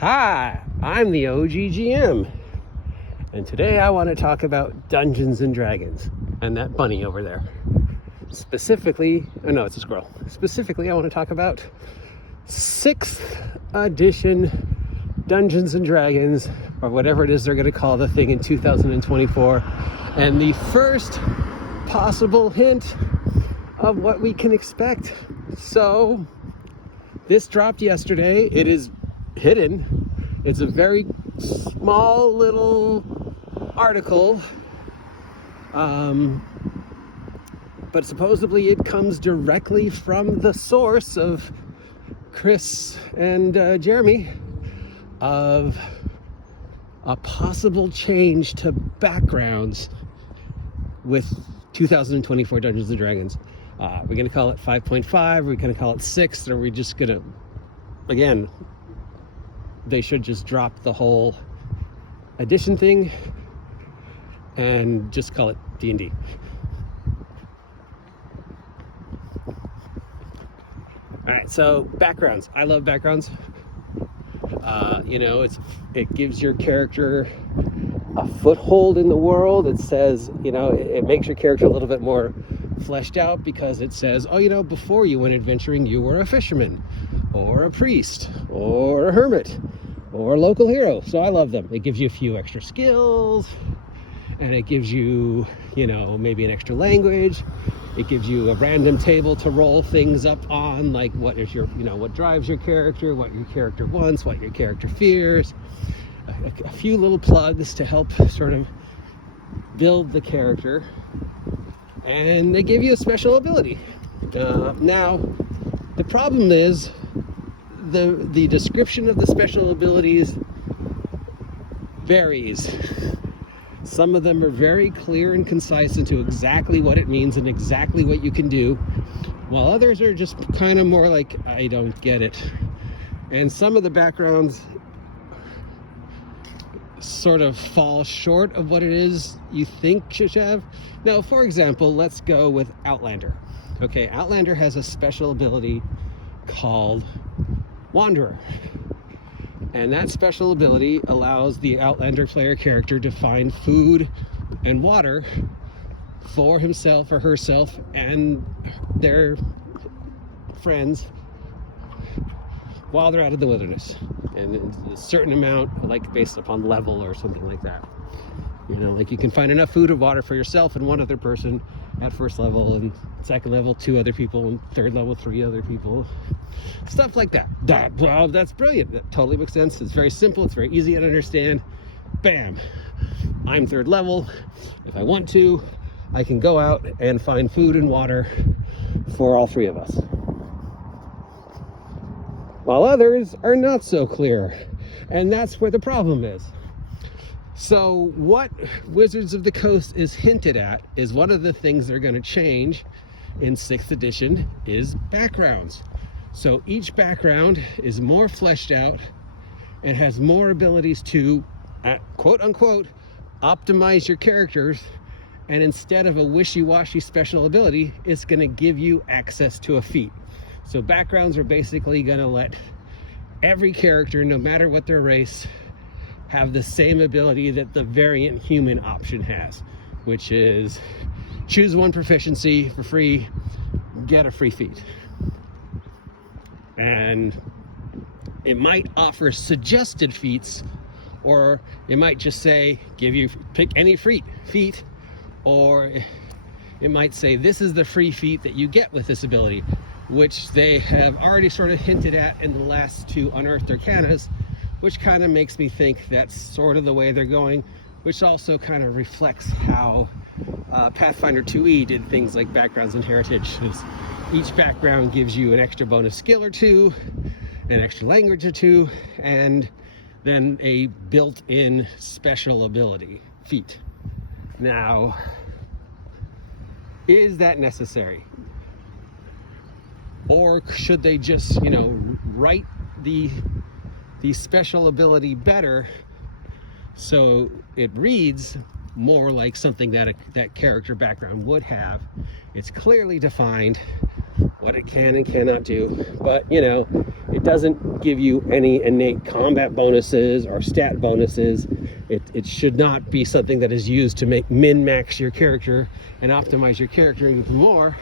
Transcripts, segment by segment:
Hi, I'm the OGGM, and today I want to talk about Dungeons and Dragons and that bunny over there. Specifically, oh no, it's a squirrel. Specifically, I want to talk about 6th edition Dungeons and Dragons, or whatever it is they're going to call the thing in 2024, and the first possible hint of what we can expect. So, this dropped yesterday. It is hidden. It's a very small little article, but supposedly it comes directly from the source of Chris and Jeremy of a possible change to backgrounds with 2024 Dungeons and Dragons. We're going to call it 5.5, we're going to call it 6, or we're just going to, again, they should just drop the whole edition thing and just call it D&D. Alright, so backgrounds. I love backgrounds. It gives your character a foothold in the world. It says, it makes your character a little bit more fleshed out because it says, before you went adventuring, you were a fisherman or a priest or a hermit or a local hero. So I love them. It gives you a few extra skills, and it gives you, maybe an extra language. It gives you a random table to roll things up on, like what is your, what drives your character, what your character wants, what your character fears. A few little plugs to help sort of build the character, and they give you a special ability. Now, the problem is the description of the special abilities varies. Some of them are very clear and concise into exactly what it means and exactly what you can do, while others are just kind of more like, I don't get it. And some of the backgrounds sort of fall short of what it is you think should have. Now, for example, let's go with Outlander. Okay, Outlander has a special ability called Wanderer. And that special ability allows the Outlander player character to find food and water for himself or herself and their friends while they're out of the wilderness. And it's a certain amount, like based upon level or something like that. Like you can find enough food and water for yourself and one other person at first level, and second level 2 other people, and third level 3 other people. Stuff like that. That's brilliant. That totally makes sense. It's very simple. It's very easy to understand. Bam. I'm 3rd level. If I want to, I can go out and find food and water for all 3 of us. While others are not so clear. And that's where the problem is. So what Wizards of the Coast is hinted at is one of the things they're going to change in 6th edition is backgrounds. So each background is more fleshed out and has more abilities to, quote unquote, optimize your characters. And instead of a wishy-washy special ability, it's going to give you access to a feat. So backgrounds are basically going to let every character, no matter what their race, have the same ability that the variant human option has, which is choose one proficiency for free, get a free feat. And it might offer suggested feats, or it might just say pick any free feat, or it might say this is the free feat that you get with this ability, which they have already sort of hinted at in the last 2 Unearthed Arcanas, which kind of makes me think that's sort of the way they're going, which also kind of reflects how Pathfinder 2e did things like backgrounds and heritage. Each background gives you an extra bonus skill or 2, an extra language or 2, and then a built-in special ability, feat. Now, is that necessary? Or should they just, write the special ability better so it reads more like something that that character background would have? It's clearly defined what it can and cannot do, but It doesn't give you any innate combat bonuses or stat bonuses. It should not be something that is used to make min-max your character and optimize your character even more.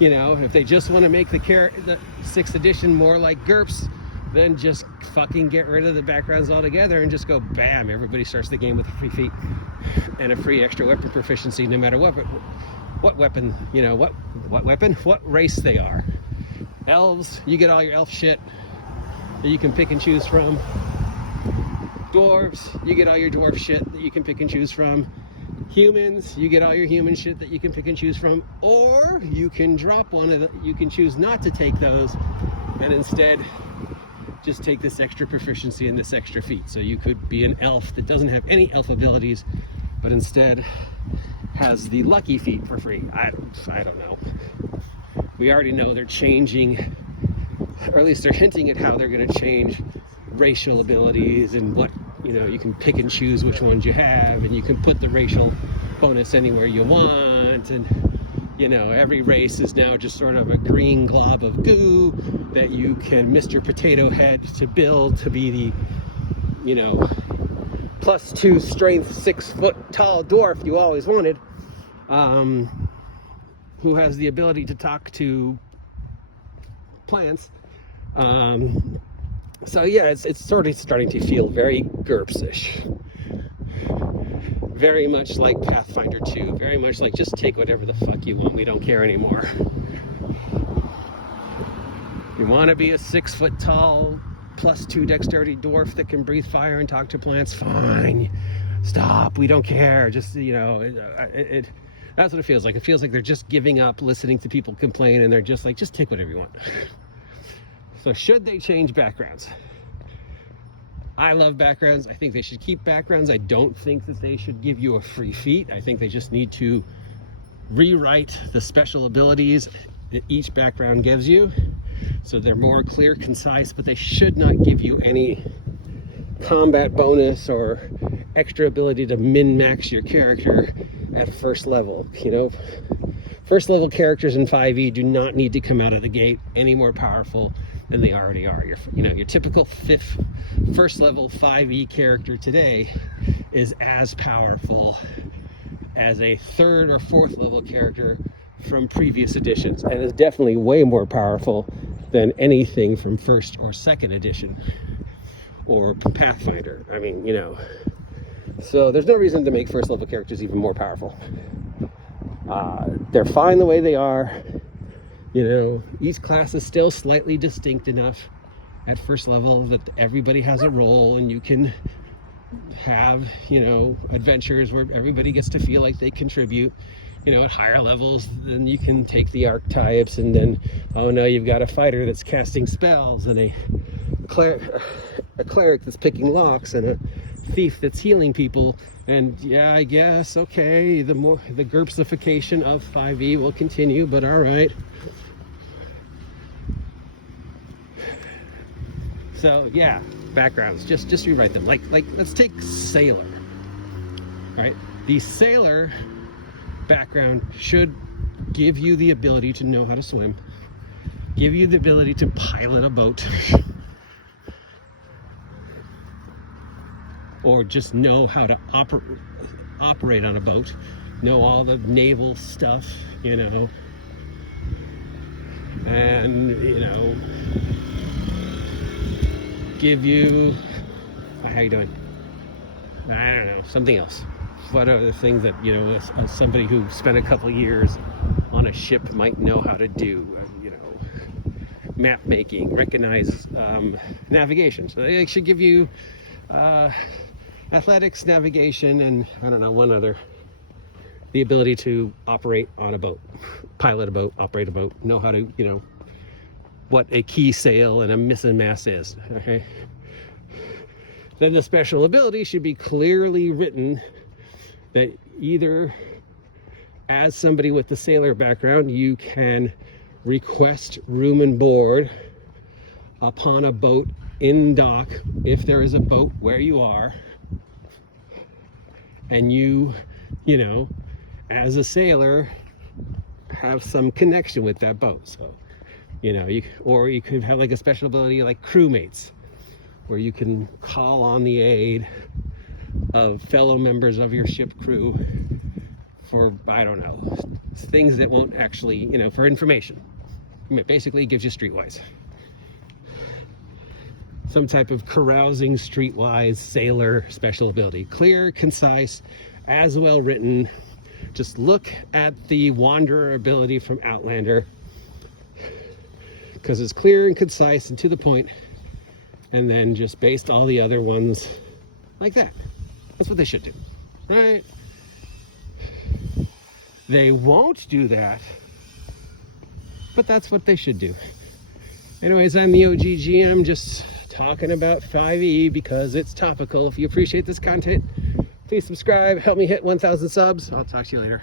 You know, if they just want to make the 6th edition more like GURPS, then just fucking get rid of the backgrounds altogether and just go bam, everybody starts the game with a free feat and a free extra weapon proficiency, no matter what weapon, you know, what race they are. Elves, you get all your elf shit that you can pick and choose from. Dwarves, you get all your dwarf shit that you can pick and choose from. Humans, you get all your human shit that you can pick and choose from. Or you can drop one of the, you can choose not to take those and instead just take this extra proficiency and this extra feat. So you could be an elf that doesn't have any elf abilities, but instead has the lucky feat for free. I don't know. We already know they're changing, or at least they're hinting at how they're going to change racial abilities and what, you know, you can pick and choose which ones you have, and you can put the racial bonus anywhere you want, and you know, every race is now just sort of a green glob of goo that you can Mr. Potato Head to build to be the, you know, +2 strength 6 foot tall dwarf you always wanted, who has the ability to talk to plants. So yeah, it's sort of starting to feel very GURPS-ish. Very much like Pathfinder 2. Very much like, just take whatever the fuck you want. We don't care anymore. You want to be a 6 foot tall, +2 dexterity dwarf that can breathe fire and talk to plants? Fine. Stop. We don't care. Just, you know, that's what it feels like. It feels like they're just giving up listening to people complain, and they're just like, just take whatever you want. So should they change backgrounds? I love backgrounds. I think they should keep backgrounds. I don't think that they should give you a free feat. I think they just need to rewrite the special abilities that each background gives you so they're more clear, concise, but they should not give you any combat bonus or extra ability to min-max your character at first level. You know, first level characters in 5e do not need to come out of the gate any more powerful than they already are. Your typical first level 5e character today is as powerful as a 3rd or 4th level character from previous editions, and is definitely way more powerful than anything from 1st or 2nd edition or Pathfinder. I mean, you know, so there's no reason to make first level characters even more powerful. They're fine the way they are. You know, each class is still slightly distinct enough at first level that everybody has a role, and you can have, you know, adventures where everybody gets to feel like they contribute. You know, at higher levels, then you can take the archetypes, and then, oh no, you've got a fighter that's casting spells, and a cleric that's picking locks, and a thief that's healing people. And yeah, I guess, okay, the GURPSification of 5e will continue, but all right. So yeah, backgrounds, just rewrite them. Like let's take Sailor. All right, the Sailor background should give you the ability to know how to swim, give you the ability to pilot a boat, or just know how to operate on a boat, know all the naval stuff, you know, and, you know, give you, how you doing? I don't know, something else. What are the things that, you know, somebody who spent a couple years on a ship might know how to do? You know, map making, recognize navigation. So they should give you athletics, navigation, and I don't know, one other. The ability to operate on a boat, pilot a boat, operate a boat, know how to, you know, what a key sail and a mizzen mast is. Okay. Then the special ability should be clearly written that either as somebody with the sailor background, you can request room and board upon a boat in dock if there is a boat where you are, and you know, as a sailor, have some connection with that boat. So You know, or you could have like a special ability like crewmates, where you can call on the aid of fellow members of your ship crew for, I don't know, things that won't actually, you know, for information. It basically gives you streetwise. Some type of carousing streetwise sailor special ability. Clear, concise, as well written. Just look at the Wanderer ability from Outlander, because it's clear and concise and to the point, and then just based all the other ones like that. That's what they should do, right? They won't do that, but that's what they should do. Anyways, I'm the OG GM, just talking about 5e because it's topical. If you appreciate this content, please subscribe, help me hit 1,000 subs. I'll talk to you later.